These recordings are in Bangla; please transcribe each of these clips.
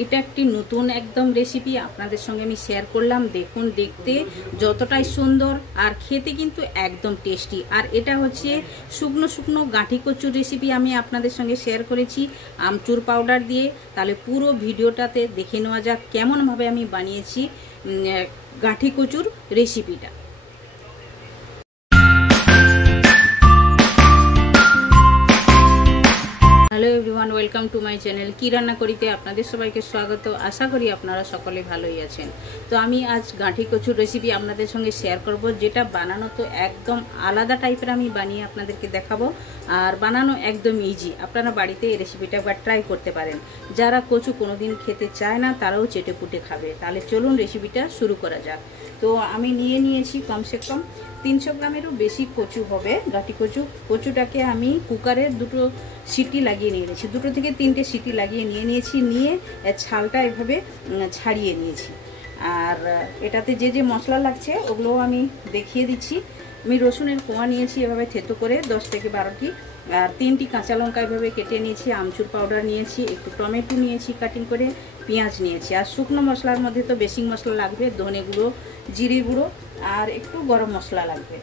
এটা একটি নতুন একদম রেসিপি আপনাদের সঙ্গে আমি শেয়ার করলাম। দেখুন, দেখতে যতটাই সুন্দর আর খেতে কিন্তু একদম টেস্টি। আর এটা হচ্ছে শুকনো শুকনো গাঁঠি কচুর রেসিপি আমি আপনাদের সঙ্গে শেয়ার করেছি আমচুর পাউডার দিয়ে। তাহলে পুরো ভিডিওটাতে দেখে নেওয়া যাক কেমনভাবে আমি বানিয়েছি গাঁঠি কচুর রেসিপিটা। Hello everyone, welcome to my channel. কি রান্না করিতে আপনাদের সবাইকে স্বাগত। আশা করি আপনারা সকলে ভালোই আছেন। তো আমি আজ গাঁঠি কচুর রেসিপি আপনাদের সঙ্গে শেয়ার করব, যেটা বানানো তো একদম আলাদা টাইপের আমি বানিয়ে আপনাদেরকে দেখাবো। আর বানানো একদম ইজি, আপনারা বাড়িতে এই রেসিপিটা একবার ট্রাই করতে পারেন। যারা কচু কোনোদিন খেতে চায় না তারাও চেটে পুটে খাবে। তাহলে চলুন রেসিপিটা শুরু করা যাক। তো আমি নিয়েছি কমসে কম 300 গ্রামেরও বেশি কচু হবে। গাঁঠি কচুটাকে আমি কুকারে দুটো সিটি লাগিয়ে নিয়ে নিয়েছি, 2 থেকে 3টে সিটি লাগিয়ে নিয়েছি। নিয়ে ছালটা এভাবে ছাড়িয়ে নিয়েছি। আর এটাতে যে যে মশলা লাগছে ওগুলোও আমি দেখিয়ে দিচ্ছি। আমি রসুনের কোয়া নিয়েছি এভাবে থেতো করে 10 থেকে 12টি, আর 3টি কাঁচা লঙ্কা এভাবে কেটে নিয়েছি, আমচুর পাউডার নিয়েছি, একটু টমেটো নিয়েছি কাটিং করে, পেঁয়াজ নিয়েছি। আর শুকনো মশলার মধ্যে তো বেসিক মশলা লাগবে, ধনে গুঁড়ো, জিরে গুঁড়ো আর একটু গরম মশলা লাগবে।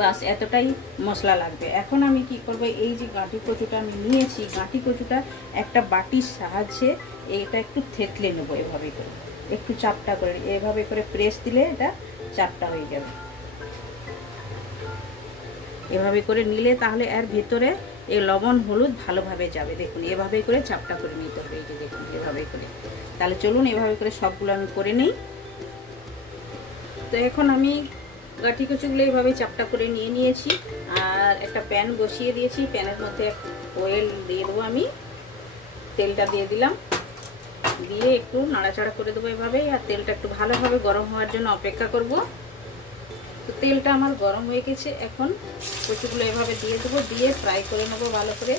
বাস এতটাই মশলা লাগবে। এখন আমি কি করব, এই যে গাঁঠি কচুটা আমি নিয়েছি, গাঁঠি কচুটা একটা বাটির সাহায্যে এটা একটু থেতলে নেবো। এভাবে করে একটু চাপটা করে, এভাবে করে প্রেস দিলে এটা চাপটা হয়ে যাবে। এভাবে করে নিলে তাহলে এর ভেতরে এই লবণ হলুদ ভালোভাবে যাবে। দেখুন এভাবে করে চাপটা করে নিতে হবে। এই যে দেখুন এভাবে করে। তাহলে চলুন এভাবে করে সবগুলো আমি করে নিই। তো এখন আমি গাঁঠি কচুগুলো এইভাবে চাপটা করে নিয়েছি। আর একটা প্যান বসিয়ে দিয়েছি, প্যানের মধ্যে অয়েল দিয়ে দেবো। আমি তেলটা দিয়ে দিলাম, দিয়ে একটু নাড়াচাড়া করে দেবো এভাবে। আর তেলটা একটু ভালোভাবে গরম হওয়ার জন্য অপেক্ষা করব। তো তেলটা আমার গরম হয়ে গেছে। এখন কচুগুলো এভাবে দিয়ে দেবো, দিয়ে ফ্রাই করে নেবো ভালো করে।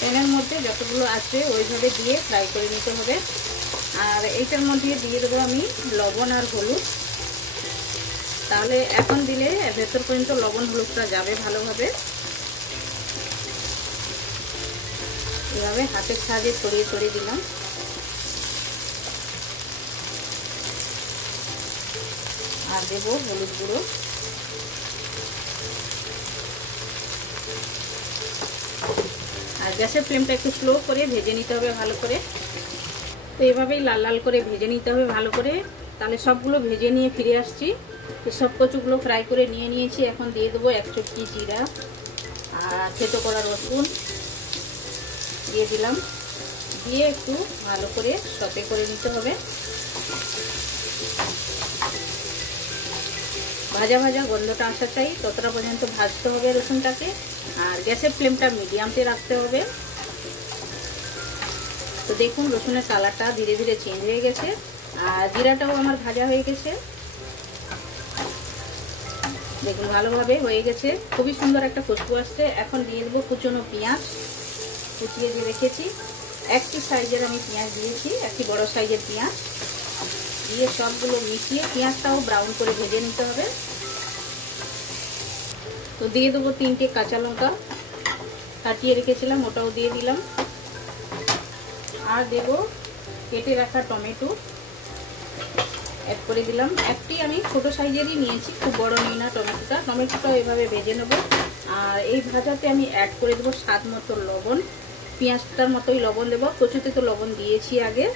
প্যানের মধ্যে যতগুলো আছে ওইভাবে দিয়ে ফ্রাই করে নিতে হবে। আর এইটার মধ্যে দিয়ে দেবো আমি লবণ আর হলুদ। তাহলে এখন দিলে ভেতর পর্যন্ত লবণ হলুদটা যাবে ভালোভাবে। এভাবে হাতের সাহায্যে ছড়িয়ে দিলাম। আর দেবো হলুদ গুঁড়ো। আর গ্যাসের ফ্লেমটা একটু স্লো করে ভেজে নিতে হবে ভালো করে। তো এভাবেই লাল লাল করে ভেজে নিতে হবে ভালো করে। তাহলে সবগুলো ভেজে নিয়ে ফিরে আসছি। তো সব কচুগুলো ফ্রাই করে নিয়েছি। এখন দিয়ে দেবো 1 চটকি জিরা আর থেতো করা রসুন দিয়ে দিলাম। দিয়ে একটু ভালো করে সতে করে নিতে হবে। ভাজা ভাজা গন্ধটা আসা চাই, ততটা পর্যন্ত ভাজতে হবে রসুনটাকে। আর গ্যাসের ফ্লেমটা মিডিয়ামতে রাখতে হবে। তো দেখুন রসুনের কালারটা ধীরে ধীরে চেঞ্জ হয়ে গেছে। আর জিরাটাও আমার ভাজা হয়ে গেছে। দেখুন ভালোভাবে হয়ে গেছে, খুবই সুন্দর একটা খুশবু আসছে। এখন দিয়ে দেবো কুচনো পেঁয়াজ, কুচিয়ে দিয়ে রেখেছি। একটি সাইজের আমি পেঁয়াজ দিয়েছি, একটি বড় সাইজের পেঁয়াজ দিয়ে সবগুলো মিশিয়ে পেঁয়াজটাও ব্রাউন করে ভেজে নিতে হবে। তো দিয়ে দেবো 3টে কাঁচা লঙ্কা কাটিয়ে রেখেছিলাম, ওটাও দিয়ে দিলাম। আর দেবো কেটে রাখা টমেটো অ্যাড করে দিলাম। একটি আমি ছোট সাইজেরই নিয়েছি, খুব বড় নিই না টমেটোটা। টমেটোটাও এভাবে ভেজে নেব। আর এই ভাজাতে আমি অ্যাড করে দেবো স্বাদ মতো লবণ। পেঁয়াজটার মতোই লবণ দেবো, কচুতে তো লবণ দিয়েছি আগে।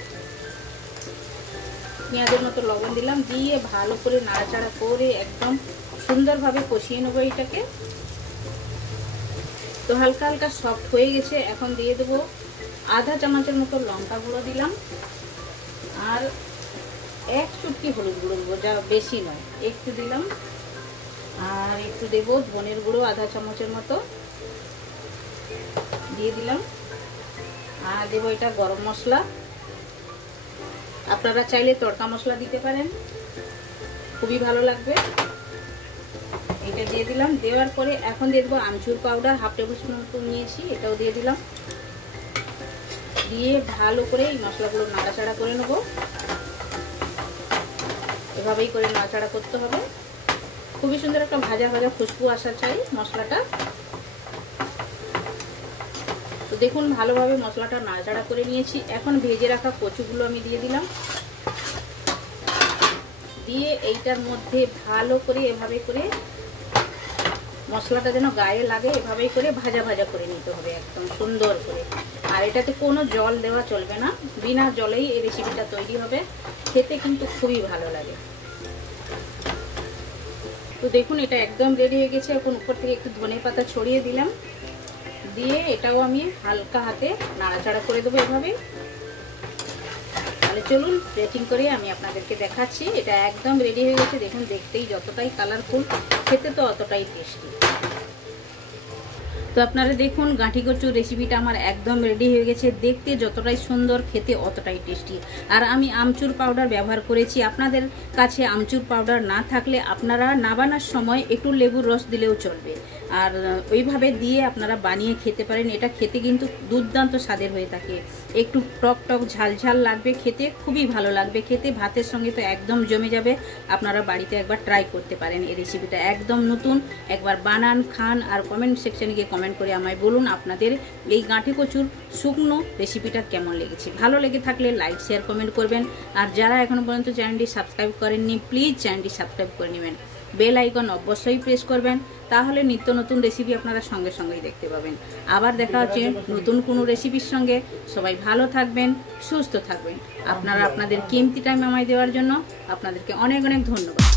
পেঁয়াজের মতো লবণ দিলাম, দিয়ে ভালো করে নাড়াচাড়া করে একদম সুন্দরভাবে কষিয়ে নেবো এটাকে। তো হালকা হালকা সফট হয়ে গেছে। এখন দিয়ে দেবো আধা চামচের মতো লঙ্কা গুঁড়ো দিলাম। আর 1 চুটকি হলুদ গুঁড়ো দেবো, যা বেশি নয়, একটু দিলাম। আর একটু দেবো ধনের গুঁড়ো আধা চামচের মতো দিয়ে দিলাম। আর দেবো এটা গরম মশলা, আপনারা চাইলে তড়কা মশলা দিতে পারেন, খুবই ভালো লাগবে। এটা দিয়ে দিলাম। দেওয়ার পরে এখন দিয়ে দেবো আমচুর পাউডার, 1/2 টেবিল স্পুন মতো নিয়েছি, এটাও দিয়ে দিলাম। দিয়ে ভালো করে এই মশলাগুলো নাড়াচাড়া করে নেব। এভাবেই করে নাড়াচাড়া করতে হবে। খুবই সুন্দর একটা ভাজা ভাজা খুশবু আসা চাই মশলাটা। তো দেখুন ভালোভাবে মশলাটা নাড়াচাড়া করে নিয়েছি। এখন ভেজে রাখা কচুগুলো আমি দিয়ে দিলাম। দিয়ে এইটার মধ্যে ভালো করে এভাবে করে মশলাটা যেন গায়ে লাগে এভাবেই করে ভাজা ভাজা করে নিতে হবে একদম সুন্দর করে। আর এটাতে কোনো জল দেওয়া চলবে না, বিনা জলেই এই রেসিপিটা তৈরি হবে। খেতে কিন্তু খুবই ভালো লাগে। তো দেখুন এটা একদম রেডি হয়ে গেছে। এখন উপর থেকে একটু ধনেপাতা ছড়িয়ে দিলাম, দিয়ে এটাও আমি হালকা হাতে নাড়াচাড়া করে দেবো এভাবে। তাহলে চলুন প্লেটিং করে আমি আপনাদেরকে দেখাচ্ছি। এটা একদম রেডি হয়ে গেছে। দেখুন দেখতেই যতটাই কালারফুল, খেতে তো অতটাই টেস্টি। তো আপনারা দেখুন গাঁঠি কচুর রেসিপিটা আমার একদম রেডি হয়ে গেছে। দেখতে যতটাই সুন্দর, খেতে অতটাই টেস্টি। আর আমি আমচুর পাউডার ব্যবহার করেছি। আপনাদের কাছে আমচুর পাউডার না থাকলে আপনারা নাবানার সময় একটু লেবুর রস দিলেও চলবে। আর ওইভাবে দিয়ে আপনারা বানিয়ে খেতে পারেন। এটা খেতে কিন্তু দুর্দান্ত স্বাদের হয়ে থাকে। একটু টক টক ঝাল ঝাল লাগবে, খেতে খুবই ভালো লাগবে। খেতে ভাতের সঙ্গে তো একদম জমে যাবে। আপনারা বাড়িতে একবার ট্রাই করতে পারেন। এই রেসিপিটা একদম নতুন, একবার বানান, খান। আর কমেন্ট সেকশনে গিয়ে কমেন্ট করে আমায় বলুন আপনাদের এই গাঁঠি কচুর শুকনো রেসিপিটা কেমন লেগেছে। ভালো লেগে থাকলে লাইক শেয়ার কমেন্ট করবেন। আর যারা এখনো পর্যন্ত চ্যানেলটি সাবস্ক্রাইব করেননি প্লিজ চ্যানেলটি সাবস্ক্রাইব করে নেবেন। বেল আইকন অবশ্যই প্রেস করবেন, তাহলে নিত্য নতুন রেসিপি আপনারা সঙ্গে সঙ্গেই দেখতে পাবেন। আবার দেখা হচ্ছে নতুন কোনো রেসিপির সঙ্গে। সবাই ভালো থাকবেন, সুস্থ থাকবেন। আপনারা আপনাদের কিমতি টাইম আমায় দেওয়ার জন্য আপনাদেরকে অনেক অনেক ধন্যবাদ।